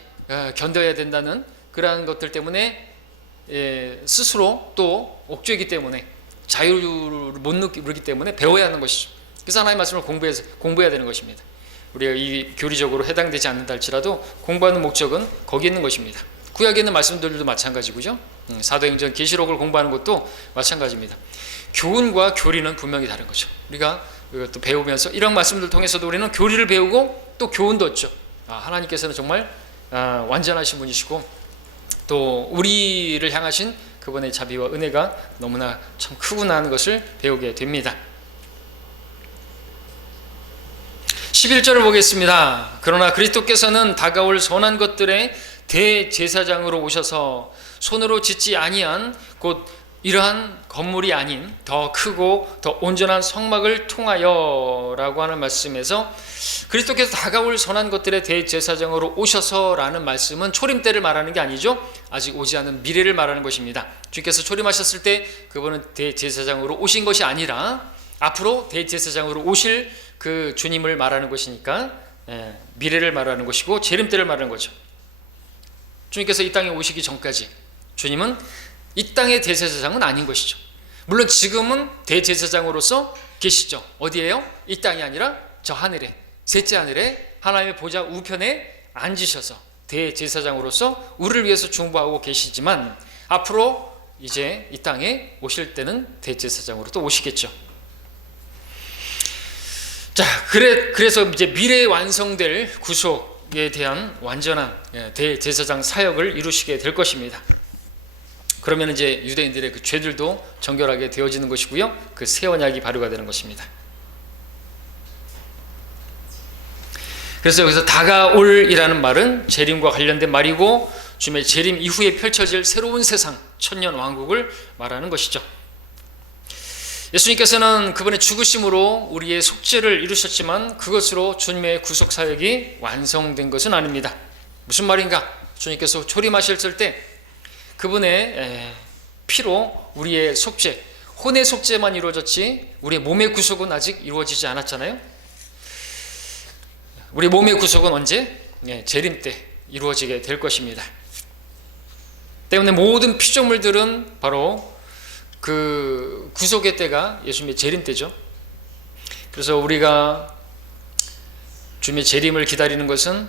견뎌야 된다는 그러한 것들 때문에 스스로 또 옥죄이기 때문에 자유를 못 누리기 때문에 배워야 하는 것이죠. 그래서 하나님의 말씀을 공부해야 되는 것입니다. 우리가 이 교리적으로 해당되지 않는다 할지라도 공부하는 목적은 거기 있는 것입니다. 구약에 있는 말씀들도 마찬가지고요. 사도행전, 계시록을 공부하는 것도 마찬가지입니다. 교훈과 교리는 분명히 다른 거죠. 우리가 또 배우면서 이런 말씀들 통해서도 우리는 교리를 배우고 또 교훈도 얻죠. 하나님께서는 정말 완전하신 분이시고 또 우리를 향하신 그분의 자비와 은혜가 너무나 참 크구나 하는 것을 배우게 됩니다. 11절을 보겠습니다. 그러나 그리스도께서는 다가올 선한 것들의 대제사장으로 오셔서 손으로 짓지 아니한 곧 이러한 건물이 아닌 더 크고 더 온전한 성막을 통하여 라고 하는 말씀에서 그리스도께서 다가올 선한 것들의 대제사장으로 오셔서 라는 말씀은 초림 때를 말하는 게 아니죠. 아직 오지 않은 미래를 말하는 것입니다. 주께서 초림하셨을 때 그분은 대제사장으로 오신 것이 아니라 앞으로 대제사장으로 오실 그 주님을 말하는 것이니까 미래를 말하는 것이고 재림 때를 말하는 거죠. 주님께서 이 땅에 오시기 전까지 주님은 이 땅의 대제사장은 아닌 것이죠. 물론 지금은 대제사장으로서 계시죠. 어디에요? 이 땅이 아니라 저 하늘에, 셋째 하늘에 하나님의 보좌 우편에 앉으셔서 대제사장으로서 우리를 위해서 중보하고 계시지만 앞으로 이제 이 땅에 오실 때는 대제사장으로 또 오시겠죠. 자, 그래서 이제 미래에 완성될 구속에 대한 완전한 대제사장 사역을 이루시게 될 것입니다. 그러면 이제 유대인들의 그 죄들도 정결하게 되어지는 것이고요. 그 새 언약이 발효가 되는 것입니다. 그래서 여기서 다가올이라는 말은 재림과 관련된 말이고 주님의 재림 이후에 펼쳐질 새로운 세상, 천년 왕국을 말하는 것이죠. 예수님께서는 그분의 죽으심으로 우리의 속죄를 이루셨지만 그것으로 주님의 구속 사역이 완성된 것은 아닙니다. 무슨 말인가? 주님께서 초림하셨을 때 그분의 피로 우리의 속죄, 혼의 속죄만 이루어졌지 우리의 몸의 구속은 아직 이루어지지 않았잖아요. 우리 몸의 구속은 언제? 재림 때 이루어지게 될 것입니다. 때문에 모든 피조물들은 바로 그 구속의 때가 예수님의 재림 때죠. 그래서 우리가 주님의 재림을 기다리는 것은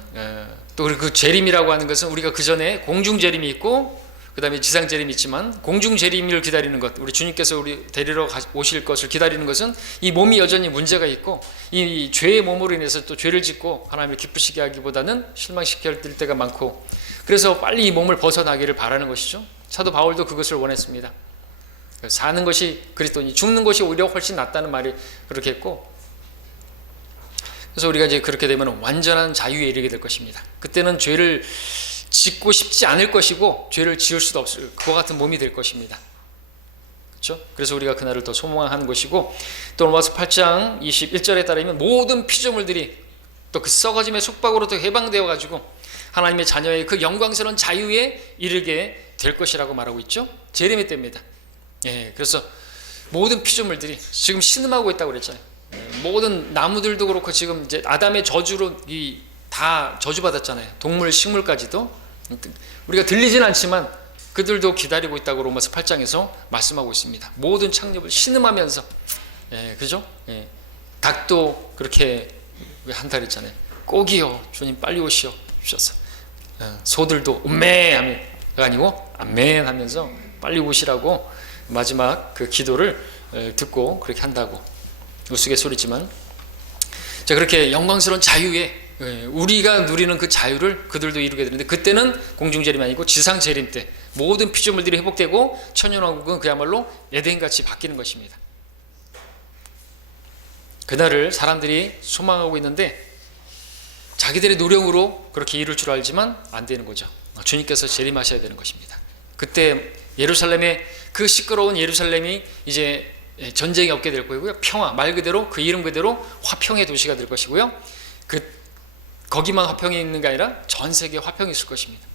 또 그 재림이라고 하는 것은 우리가 그 전에 공중 재림이 있고 그 다음에 지상 재림이 있지만 공중 재림을 기다리는 것, 우리 주님께서 우리 데리러 오실 것을 기다리는 것은 이 몸이 여전히 문제가 있고 이 죄의 몸으로 인해서 또 죄를 짓고 하나님을 기쁘시게 하기보다는 실망시킬 때가 많고 그래서 빨리 이 몸을 벗어나기를 바라는 것이죠. 사도 바울도 그것을 원했습니다. 사는 것이 그리스도니 죽는 것이 오히려 훨씬 낫다는 말이 그렇게 했고 그래서 우리가 이제 그렇게 되면 완전한 자유에 이르게 될 것입니다. 그때는 죄를 짓고 싶지 않을 것이고 죄를 지을 수도 없을 그와 같은 몸이 될 것입니다. 그렇죠? 그래서 우리가 그날을 더 소망하는 것이고 또 로마서 8장 21절에 따르면 모든 피조물들이 또 그 썩어짐의 속박으로부터 해방되어 가지고 하나님의 자녀의 그 영광스러운 자유에 이르게 될 것이라고 말하고 있죠. 재림의 때입니다. 그래서 모든 피조물들이 지금 신음하고 있다고 그랬잖아요. 모든 나무들도 그렇고 지금 이제 아담의 저주로 다 저주받았잖아요. 동물, 식물까지도. 우리가 들리진 않지만 그들도 기다리고 있다고 로마서 8장에서 말씀하고 있습니다. 모든 창립을 신음하면서 그죠? 닭도 그렇게 한다 그랬잖아요. 꼭이요 주님 빨리 오시오 주셔서 소들도 음메 하면 아니고 아멘 하면서 빨리 오시라고 마지막 그 기도를 듣고 그렇게 한다고 우스갯소리지만 자 그렇게 영광스러운 자유에 우리가 누리는 그 자유를 그들도 이루게 되는데 그때는 공중재림이 아니고 지상재림 때 모든 피조물들이 회복되고 천년왕국은 그야말로 에덴같이 바뀌는 것입니다. 그날을 사람들이 소망하고 있는데 자기들의 노력으로 그렇게 이룰 줄 알지만 안 되는 거죠. 주님께서 재림하셔야 되는 것입니다. 그때 예루살렘의 그 시끄러운 예루살렘이 이제 전쟁이 없게 될 거고요. 평화, 말 그대로 그 이름 그대로 화평의 도시가 될 것이고요. 거기만 화평이 있는 게 아니라 전 세계에 화평이 있을 것입니다.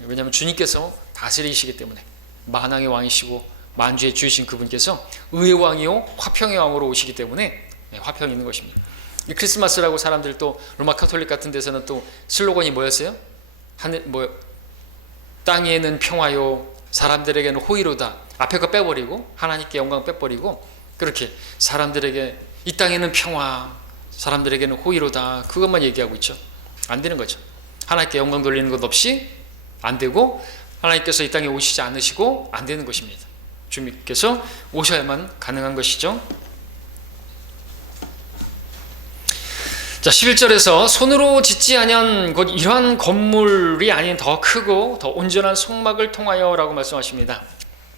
왜냐하면 주님께서 다스리시기 때문에 만왕의 왕이시고 만주의 주이신 그분께서 의의 왕이요 화평의 왕으로 오시기 때문에 화평이 있는 것입니다. 이 크리스마스라고 사람들 또 로마 카톨릭 같은 데서는 또 슬로건이 뭐였어요? 땅에는 평화요 사람들에게는 호의로다. 앞에 거 빼버리고 하나님께 영광 빼버리고 그렇게 사람들에게 이 땅에는 평화 사람들에게는 호의로다 그것만 얘기하고 있죠. 안 되는 거죠. 하나님께 영광 돌리는 것 없이 안 되고 하나님께서 이 땅에 오시지 않으시고 안 되는 것입니다. 주님께서 오셔야만 가능한 것이죠. 자, 11절에서 손으로 짓지 아니한 곧 이러한 건물이 아닌 더 크고 더 온전한 성막을 통하여 라고 말씀하십니다.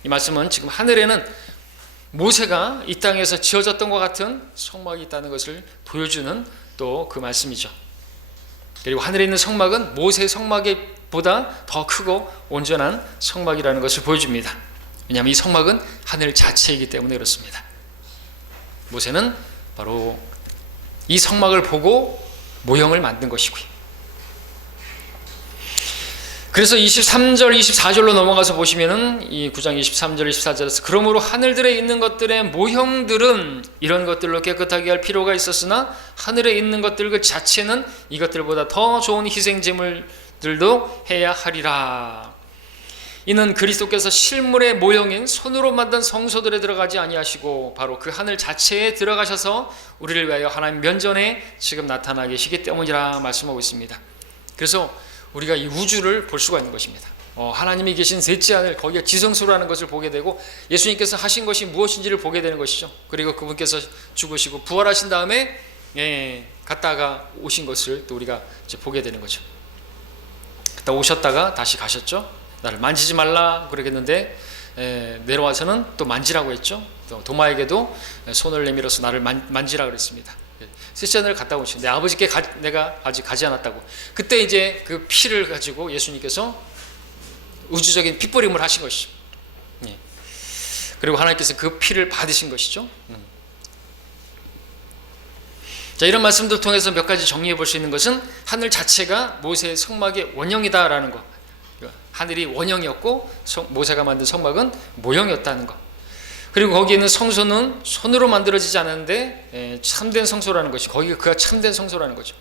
이 말씀은 지금 하늘에는 모세가 이 땅에서 지어졌던 것 같은 성막이 있다는 것을 보여주는 또 그 말씀이죠. 그리고 하늘에 있는 성막은 모세의 성막보다 더 크고 온전한 성막이라는 것을 보여줍니다. 왜냐하면 이 성막은 하늘 자체이기 때문에 그렇습니다. 모세는 바로 이 성막을 보고 모형을 만든 것이고요. 그래서 23절, 24절로 넘어가서 보시면은 이 9장 23절, 24절에서 그러므로 하늘들에 있는 것들의 모형들은 이런 것들로 깨끗하게 할 필요가 있었으나 하늘에 있는 것들 그 자체는 이것들보다 더 좋은 희생 제물들도 해야 하리라. 이는 그리스도께서 실물의 모형인 손으로 만든 성소들에 들어가지 아니하시고 바로 그 하늘 자체에 들어가셔서 우리를 위하여 하나님 면전에 지금 나타나 계시기 때문이라 말씀하고 있습니다. 그래서 우리가 이 우주를 볼 수가 있는 것입니다. 하나님이 계신 셋째 하늘, 거기가 지성소라는 것을 보게 되고 예수님께서 하신 것이 무엇인지를 보게 되는 것이죠. 그리고 그분께서 죽으시고 부활하신 다음에 갔다가 오신 것을 또 우리가 이제 보게 되는 거죠. 갔다 오셨다가 다시 가셨죠. 나를 만지지 말라 그러겠는데 내려와서는 또 만지라고 했죠. 또 도마에게도 손을 내밀어서 나를 만지라 그랬습니다. 셋째 하늘을 갔다 오신 내 아버지께 내가 아직 가지 않았다고. 그때 이제 그 피를 가지고 예수님께서 우주적인 핏부림을 하신 것이죠. 그리고 하나님께서 그 피를 받으신 것이죠. 자, 이런 말씀들 통해서 몇 가지 정리해 볼 수 있는 것은 하늘 자체가 모세의 성막의 원형이다라는 것. 하늘이 원형이었고 모세가 만든 성막은 모형이었다는 것. 그리고 거기에 있는 성소는 손으로 만들어지지 않았는데 참된 성소라는 것이, 거기가 그가 참된 성소라는 거죠.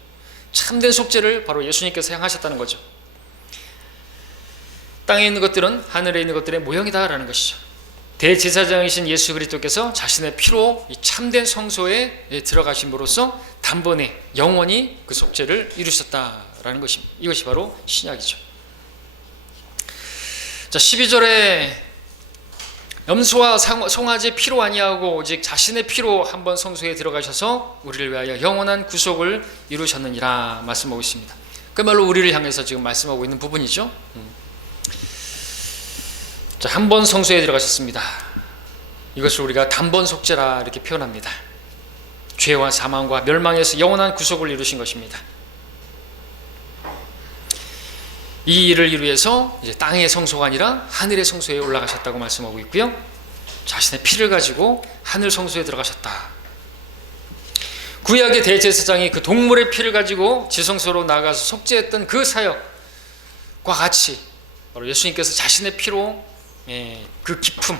참된 속죄를 바로 예수님께서 행하셨다는 거죠. 땅에 있는 것들은 하늘에 있는 것들의 모형이다라는 것이죠. 대제사장이신 예수 그리스도께서 자신의 피로 이 참된 성소에 들어가심으로써 단번에 영원히 그 속죄를 이루셨다라는 것입니다. 이것이 바로 신약이죠. 자, 12절에 염소와 송아지 피로 아니하고 오직 자신의 피로 한번 성소에 들어가셔서 우리를 위하여 영원한 구속을 이루셨느니라 말씀하고 있습니다. 그 말로 우리를 향해서 지금 말씀하고 있는 부분이죠. 자, 한 번 성소에 들어가셨습니다. 이것을 우리가 단번 속죄라 이렇게 표현합니다. 죄와 사망과 멸망에서 영원한 구속을 이루신 것입니다. 이 일을 이루어서 이제 땅의 성소가 아니라 하늘의 성소에 올라가셨다고 말씀하고 있고요. 자신의 피를 가지고 하늘 성소에 들어가셨다. 구약의 대제사장이 그 동물의 피를 가지고 지성소로 나가서 속죄했던 그 사역과 같이 바로 예수님께서 자신의 피로 그 깊음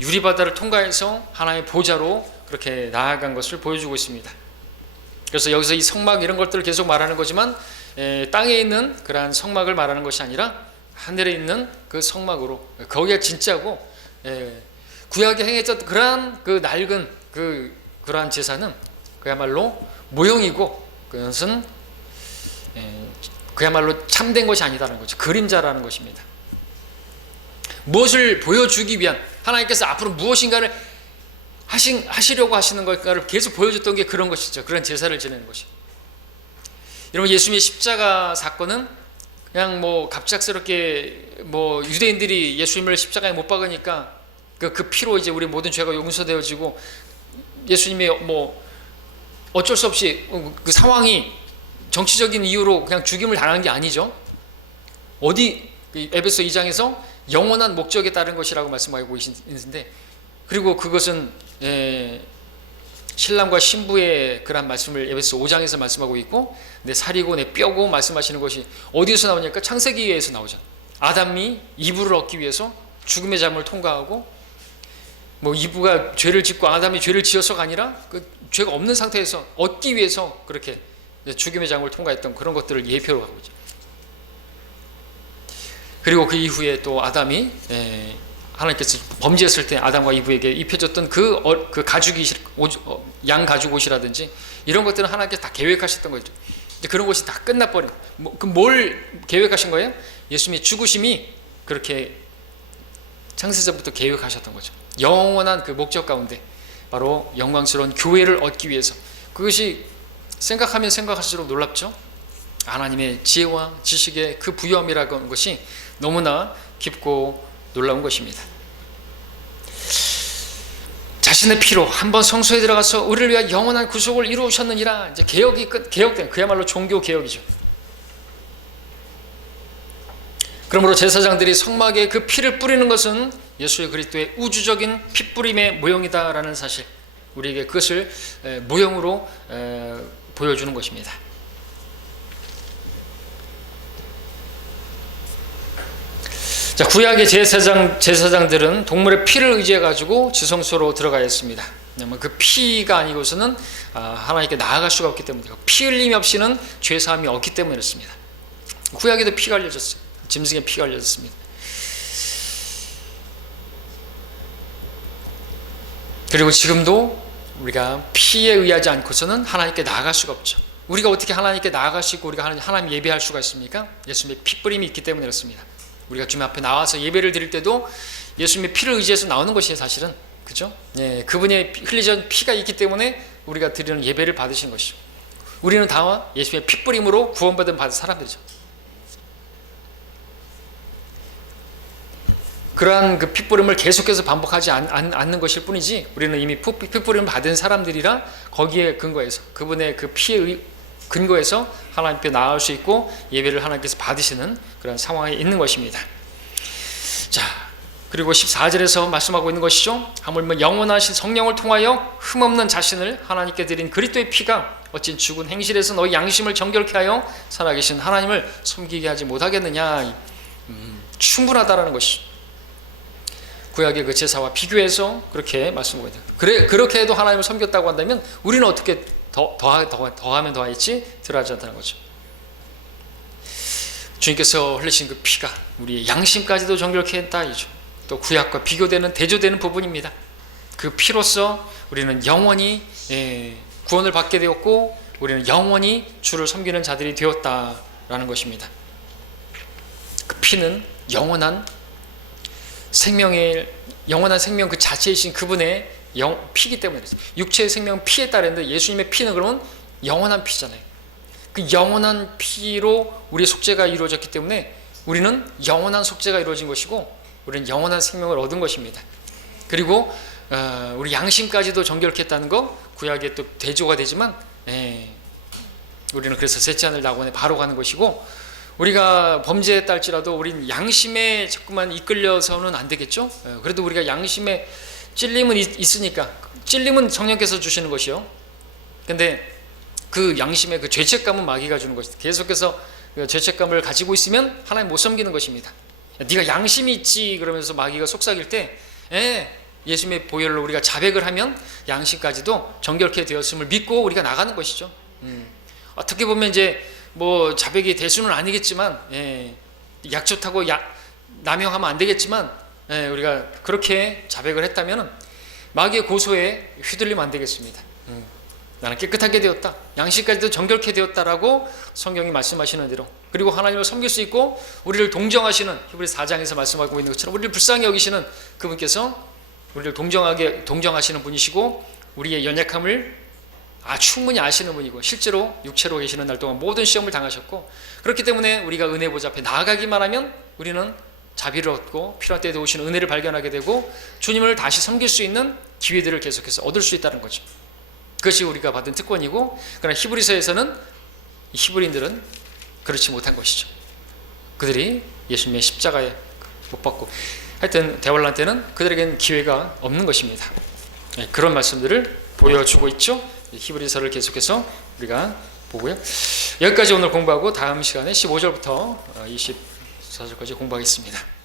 유리바다를 통과해서 하나의 보좌로 그렇게 나아간 것을 보여주고 있습니다. 그래서 여기서 이 성막 이런 것들을 계속 말하는 거지만 땅에 있는 그러한 성막을 말하는 것이 아니라 하늘에 있는 그 성막으로, 거기가 진짜고 구약에 행했던 그러한 그 낡은 그러한 제사는 그야말로 모형이고 그것은 그야말로 참된 것이 아니다라는 거죠. 그림자라는 것입니다. 무엇을 보여주기 위한, 하나님께서 앞으로 무엇인가를 하시려고 하시는 것을 계속 보여줬던 게 그런 것이죠. 그런 제사를 지내는 것이. 여러분, 예수님의 십자가 사건은 그냥 갑작스럽게 유대인들이 예수님을 십자가에 못 박으니까 그 피로 이제 우리 모든 죄가 용서되어지고 예수님이 어쩔 수 없이 그 상황이 정치적인 이유로 그냥 죽임을 당한 게 아니죠. 에베소 2장에서 영원한 목적에 따른 것이라고 말씀하고 있는데, 그리고 그것은 신랑과 신부의 그런 말씀을 에베소 5장에서 말씀하고 있고, 내 살이고 내 뼈고 말씀하시는 것이 어디에서 나오냐니까 창세기에서 나오잖아. 아담이 이브를 얻기 위해서 죽음의 잠을 통과하고, 이브가 죄를 짓고 아담이 죄를 지어서가 아니라 그 죄가 없는 상태에서 얻기 위해서 그렇게 죽음의 장을 통과했던 그런 것들을 예표로 하고 있죠. 그리고 그 이후에 또 아담이 하나님께서 범죄했을 때 아담과 이브에게 입혀졌던 그 가죽이 양 가죽 옷이라든지 이런 것들은 하나님께서 다 계획하셨던 거죠. 그런 것이 다 끝나버린. 뭘 계획하신 거예요? 예수님의 죽으심이 그렇게 창세전부터 계획하셨던 거죠. 영원한 그 목적 가운데 바로 영광스러운 교회를 얻기 위해서, 그것이 생각하면 생각할수록 놀랍죠. 하나님의 지혜와 지식의 그 부유함이라는 것이 너무나 깊고 놀라운 것입니다. 자신의 피로 한번 성소에 들어가서 우리를 위하여 영원한 구속을 이루셨느니라. 이제 개혁된 그야말로 종교 개혁이죠. 그러므로 제사장들이 성막에 그 피를 뿌리는 것은 예수 그리스도의 우주적인 피뿌림의 모형이다라는 사실, 우리에게 그것을 모형으로 보여주는 것입니다. 자, 구약의 제사장들은 동물의 피를 의지해 가지고 지성소로 들어가야 했습니다. 그 피가 아니고서는 하나님께 나아갈 수가 없기 때문에, 피 흘림이 없이는 죄 사함이 없기 때문이었습니다. 구약에도 피가 흘려졌어요. 짐승의 피가 흘려졌습니다. 그리고 지금도 우리가 피에 의하지 않고서는 하나님께 나아갈 수가 없죠. 우리가 어떻게 하나님께 나아갈 수 있고 우리가 하나님 예배할 수가 있습니까? 예수님의 피뿌림이 있기 때문에 그렇습니다. 우리가 주님 앞에 나와서 예배를 드릴 때도 예수님의 피를 의지해서 나오는 것이에요, 사실은. 그죠? 예, 그분의 흘리신 피가 있기 때문에 우리가 드리는 예배를 받으신 것이죠. 우리는 다 예수님의 피뿌림으로 구원받은 사람들이죠. 그러한 그 피뿌림을 계속해서 반복하지 않는 것일 뿐이지, 우리는 이미 피뿌림을 받은 사람들이라 거기에 근거해서, 그분의 그 피에 근거해서 하나님께 나아갈 수 있고 예배를 하나님께서 받으시는 그런 상황에 있는 것입니다. 자, 그리고 14절에서 말씀하고 있는 것이죠. 하물며 영원하신 성령을 통하여 흠없는 자신을 하나님께 드린 그리스도의 피가 어찌 죽은 행실에서 너희 양심을 정결케 하여 살아계신 하나님을 섬기게 하지 못하겠느냐. 충분하다라는 것이 구약의 그 제사와 비교해서 그렇게 말씀하고 있다. 그렇게 해도 하나님을 섬겼다고 한다면 우리는 어떻게 더하면 더하겠지? 들어가지 않다는 거죠. 주님께서 흘리신 그 피가 우리의 양심까지도 정결케 했다 이죠. 또 구약과 비교되는 대조되는 부분입니다. 그 피로써 우리는 영원히 구원을 받게 되었고 우리는 영원히 주를 섬기는 자들이 되었다라는 것입니다. 그 피는 영원한 생명 그 자체이신 그분의 피이기 때문에 육체의 생명은 피에 따르는데 예수님의 피는 그러면 영원한 피잖아요. 그 영원한 피로 우리의 속죄가 이루어졌기 때문에 우리는 영원한 속죄가 이루어진 것이고 우리는 영원한 생명을 얻은 것입니다. 그리고 우리 양심까지도 정결케 했다는 거 구약에 또 대조가 되지만 우리는 그래서 셋째 하늘 낙원에 바로 가는 것이고 우리가 범죄에 딸지라도 우린 양심에 자꾸만 이끌려서는 안 되겠죠. 그래도 우리가 양심에 찔림은 있으니까 찔림은 성령께서 주시는 것이요. 근데 그 양심의 그 죄책감은 마귀가 주는 것이다. 계속해서 그 죄책감을 가지고 있으면 하나님 못 섬기는 것입니다. 네가 양심이 있지 그러면서 마귀가 속삭일 때 예수님의 보혈로 우리가 자백을 하면 양심까지도 정결케 되었음을 믿고 우리가 나가는 것이죠. 어떻게 보면 이제 뭐 자백이 대수는 아니겠지만 약초타고 남용하면 안 되겠지만 우리가 그렇게 자백을 했다면 마귀의 고소에 휘둘리면 안 되겠습니다. 나는 깨끗하게 되었다, 양심까지도 정결케 되었다라고 성경이 말씀하시는 대로, 그리고 하나님을 섬길 수 있고 우리를 동정하시는 히브리서 4장에서 말씀하고 있는 것처럼 우리를 불쌍히 여기시는 그분께서 우리를 동정하시는 분이시고 우리의 연약함을 충분히 아시는 분이고 실제로 육체로 계시는 날 동안 모든 시험을 당하셨고, 그렇기 때문에 우리가 은혜 보좌 앞에 나아가기만 하면 우리는 자비를 얻고 필요한 때에 도우시는 은혜를 발견하게 되고 주님을 다시 섬길 수 있는 기회들을 계속해서 얻을 수 있다는 거죠. 그것이 우리가 받은 특권이고, 그러나 히브리서에서는 히브리인들은 그렇지 못한 것이죠. 그들이 예수님의 십자가에 못 박고 하여튼 대환란 때는 그들에게는 기회가 없는 것입니다. 그런 말씀들을 보여주고 있죠. 히브리서를 계속해서 우리가 보고요. 여기까지 오늘 공부하고 다음 시간에 15절부터 24절까지 공부하겠습니다.